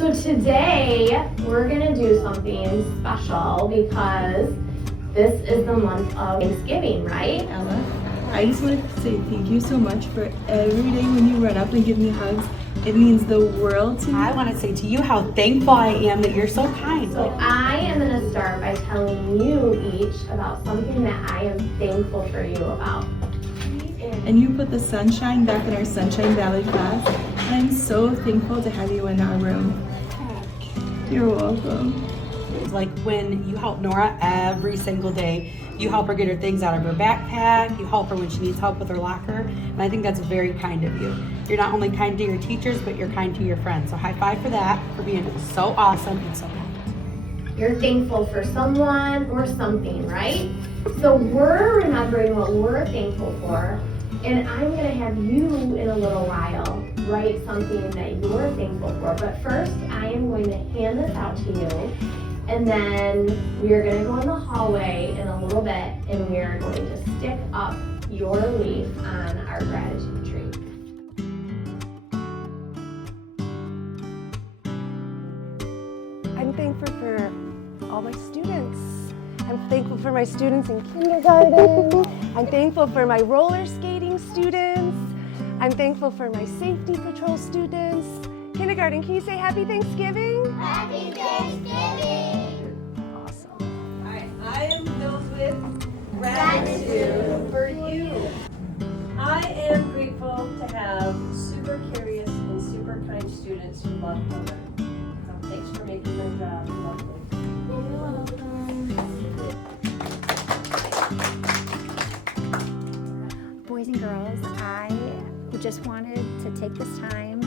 So today we're gonna do something special because this is the month of Thanksgiving, right? Ella, I just wanted to say thank you so much for every day when you run up and give me hugs. It means the world to me. I want to say to you how thankful I am that you're so kind. So I am going to start by telling you each about something that I am thankful for you about. And you put the sunshine back in our Sunshine Valley class. And I'm so thankful to have you in our room. You're welcome. It's like when you help Nora every single day. You help her get her things out of her backpack. You help her when she needs help with her locker. And I think that's very kind of you. You're not only kind to your teachers, but you're kind to your friends. So high five for that, for being so awesome and so kind. You're thankful for someone or something, right? So we're remembering what we're thankful for. And I'm going to have you in a little while write something that you're thankful for. But first, I am going to hand this out to you. And then we are going to go in the hallway in a little bit and we are going to stick up your leaf on our gratitude tree. I'm thankful for all my students. I'm thankful for my students in kindergarten. I'm thankful for my roller skating students. I'm thankful for my safety patrol students. Kindergarten, can you say Happy Thanksgiving? Happy Thanksgiving! Awesome. I am filled with gratitude for you. I am grateful to have super curious and super kind students who love to learn. So thanks for making my job lovely. You're welcome. Boys and girls, I just wanted to take this time.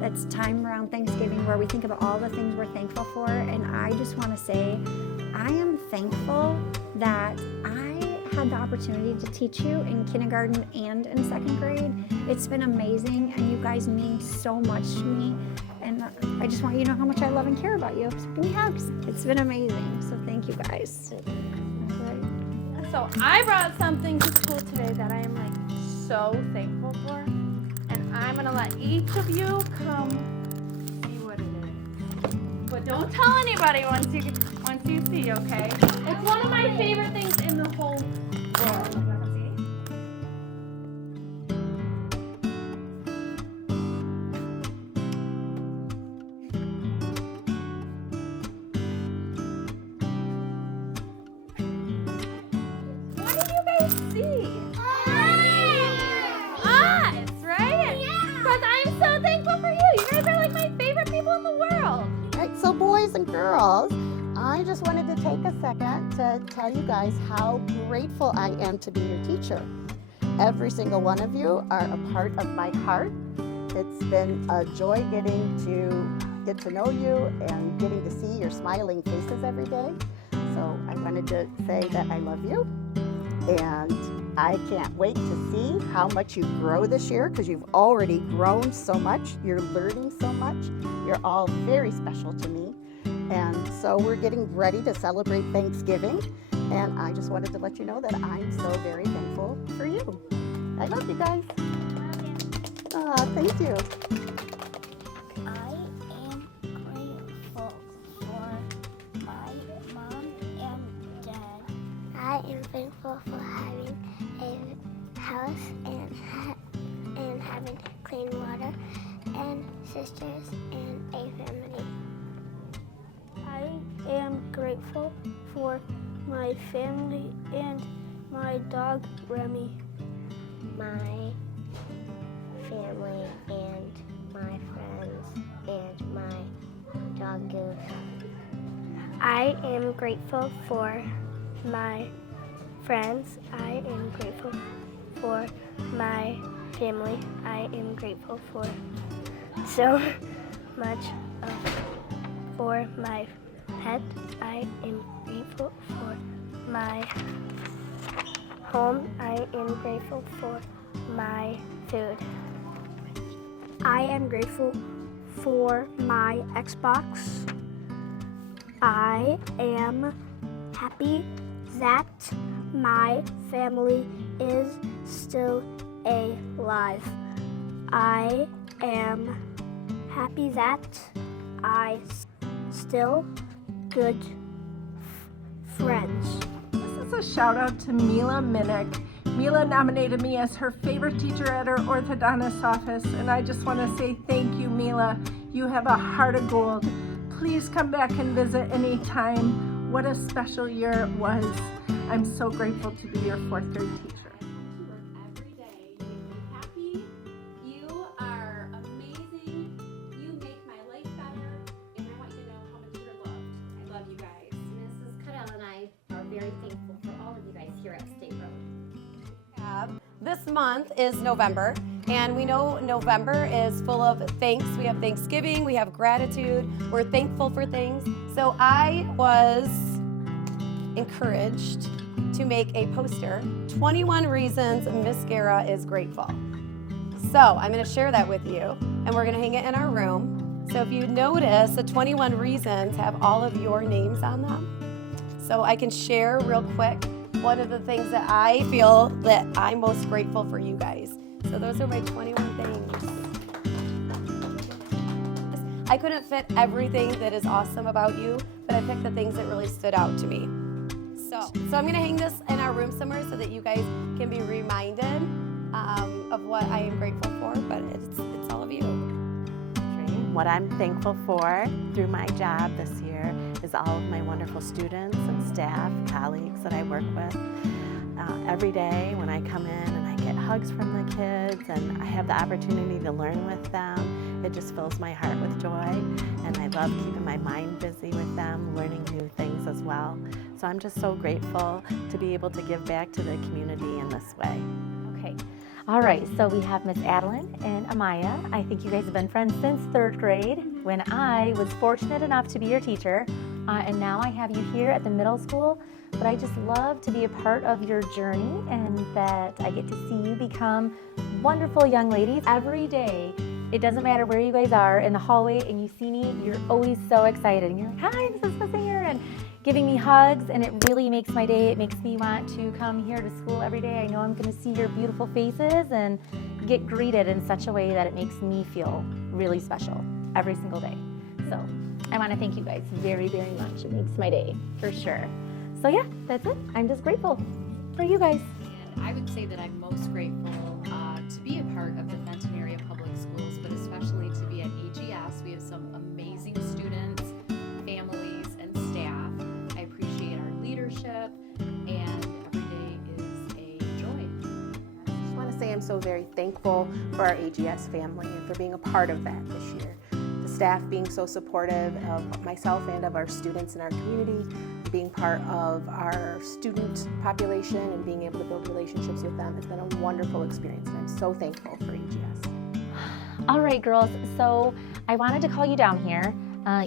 That's time around Thanksgiving where we think about all the things we're thankful for, and I just want to say I am thankful that I had the opportunity to teach you in kindergarten and in second grade. It's been amazing, and you guys mean so much to me, and I just want you to know how much I love and care about you. So give me hugs. It's been amazing, so thank you guys. So I brought something to school today that I am so thankful for, and I'm gonna let each of you come see what it is. But don't tell anybody once you see, okay? It's one of my favorite things in the whole world. See? Us, right? Because I'm so thankful for you. You guys are like my favorite people in the world. Right, so boys and girls, I just wanted to take a second to tell you guys how grateful I am to be your teacher. Every single one of you are a part of my heart. It's been a joy getting to get to know you and getting to see your smiling faces every day. So I wanted to say that I love you. And I can't wait to see how much you grow this year because you've already grown so much. You're learning so much. You're all very special to me. And so we're getting ready to celebrate Thanksgiving. And I just wanted to let you know that I'm so very thankful for you. I love you guys. Thank you. I am grateful for my mom and dad. I am thankful for having a house and having clean water and sisters and a family. I am grateful for my family and my dog Remy. My family and my friends and my dog Goose. I am grateful for my friends. I am grateful for my family. I am grateful for so much for my pet. I am grateful for my home. I am grateful for my food. I am grateful for my Xbox. I am happy that my family is still alive. I am happy that I still good friends. This is a shout out to Mila Minnick. Mila nominated me as her favorite teacher at her orthodontist office, and I just want to say thank you, Mila. You have a heart of gold. Please come back and visit anytime. What a special year it was. I'm so grateful to be your fourth grade teacher. Every day, you make me happy. You are amazing. You make my life better, and I want you to know how much you're loved. I love you guys. Mrs. Cadell and I are very thankful for all of you guys here at State Road. This month is November, and we know November is full of thanks. We have Thanksgiving, we have gratitude, we're thankful for things. So I was encouraged to make a poster, 21 reasons Miss Guerra is grateful. So I'm going to share that with you, and we're going to hang it in our room. So if you notice, the 21 reasons have all of your names on them. So I can share real quick one of the things that I feel that I'm most grateful for you guys. So those are my 21 things. I couldn't fit everything that is awesome about you, but I picked the things that really stood out to me. So I'm gonna hang this in our room somewhere so that you guys can be reminded of what I am grateful for, but it's all of you. What I'm thankful for through my job this year is all of my wonderful students and staff, colleagues that I work with. Every day when I come in and I get hugs from the kids and I have the opportunity to learn with them, it just fills my heart with joy, and I love keeping my mind busy with them, learning new things as well. So I'm just so grateful to be able to give back to the community in this way. Okay. All right, so we have Miss Adeline and Amaya. I think you guys have been friends since 3rd grade when I was fortunate enough to be your teacher, and now I have you here at the middle school. But I just love to be a part of your journey, and that I get to see you become wonderful young ladies every day. It doesn't matter where you guys are in the hallway and you see me, you're always so excited. And you're like, hi, this is Miss Singer, and giving me hugs, and it really makes my day. It makes me want to come here to school every day. I know I'm going to see your beautiful faces and get greeted in such a way that it makes me feel really special every single day. So I want to thank you guys very, very much. It makes my day for sure. So yeah, that's it. I'm just grateful for you guys. And I would say that I'm most grateful to be a part of the Fenton area public schools, but especially to be at AGS. We have some amazing students, families, and staff. I appreciate our leadership, and every day is a joy. I just want to say I'm so very thankful for our AGS family and for being a part of that this year. The staff being so supportive of myself and of our students in our community, being part of our student population and being able to build relationships with them has been a wonderful experience, and I'm so thankful for AGS. All right, girls, so I wanted to call you down here.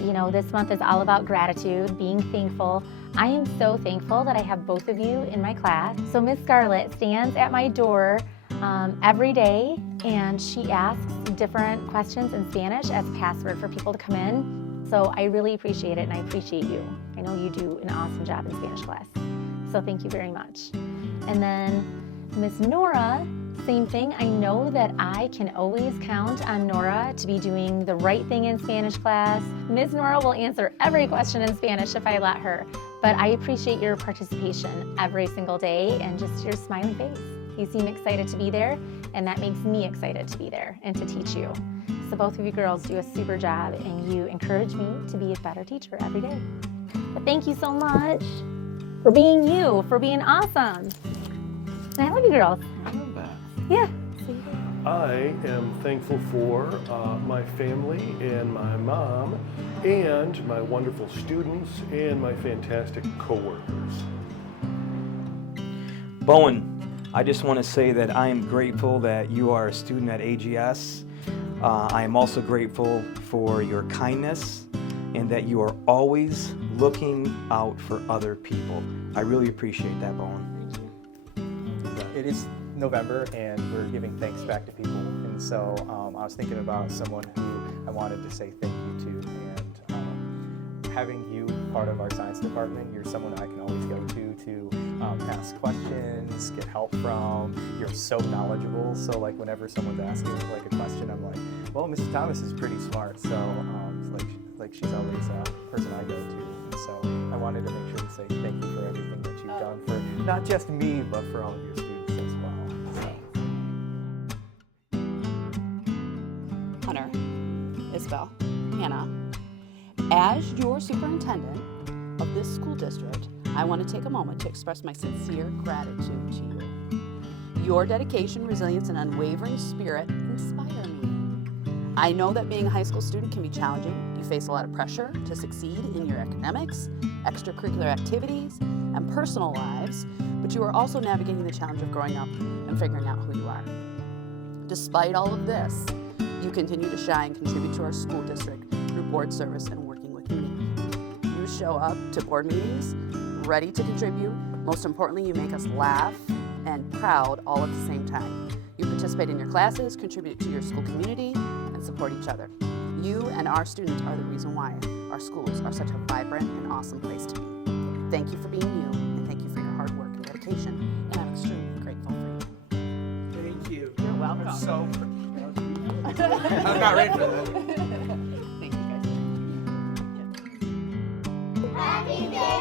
You know, this month is all about gratitude, being thankful. I am so thankful that I have both of you in my class. So Miss Scarlett stands at my door every day, and she asks different questions in Spanish as a password for people to come in. So I really appreciate it, and I appreciate you. I know you do an awesome job in Spanish class. So thank you very much. And then Miss Nora, same thing. I know that I can always count on Nora to be doing the right thing in Spanish class. Miss Nora will answer every question in Spanish if I let her. But I appreciate your participation every single day and just your smiling face. You seem excited to be there, and that makes me excited to be there and to teach you. So both of you girls do a super job, and you encourage me to be a better teacher every day. But thank you so much for being you, for being awesome. And I love you girls. I love that. Yeah. I am thankful for my family and my mom and my wonderful students and my fantastic coworkers. Bowen, I just want to say that I am grateful that you are a student at AGS. I am also grateful for your kindness and that you are always looking out for other people. I really appreciate that, Bowen. It is November and we're giving thanks back to people, and so I was thinking about someone who I wanted to say thank you to, and having you part of our science department. You're someone I can always go to ask questions, get help from. You're so knowledgeable, so like whenever someone's asking like a question, I'm like, well, Mrs. Thomas is pretty smart, so like she's always a person I go to. And so I wanted to make sure to say thank you for everything that you've done for not just me, but for all of your students as well. Hunter, Isabel, Hannah, as your superintendent of this school district, I want to take a moment to express my sincere gratitude to you. Your dedication, resilience, and unwavering spirit inspire me. I know that being a high school student can be challenging. You face a lot of pressure to succeed in your academics, extracurricular activities, and personal lives, but you are also navigating the challenge of growing up and figuring out who you are. Despite all of this, you continue to shine and contribute to our school district through board service and working with me. You show up to board meetings, ready to contribute. Most importantly, you make us laugh and proud all at the same time. You participate in your classes, contribute to your school community, and support each other. You and our students are the reason why our schools are such a vibrant and awesome place to be. Thank you for being you, and thank you for your hard work and dedication, and I'm extremely grateful for you. Thank you. You're welcome. I'm so I'm not ready for that. Thank you guys. Happy day!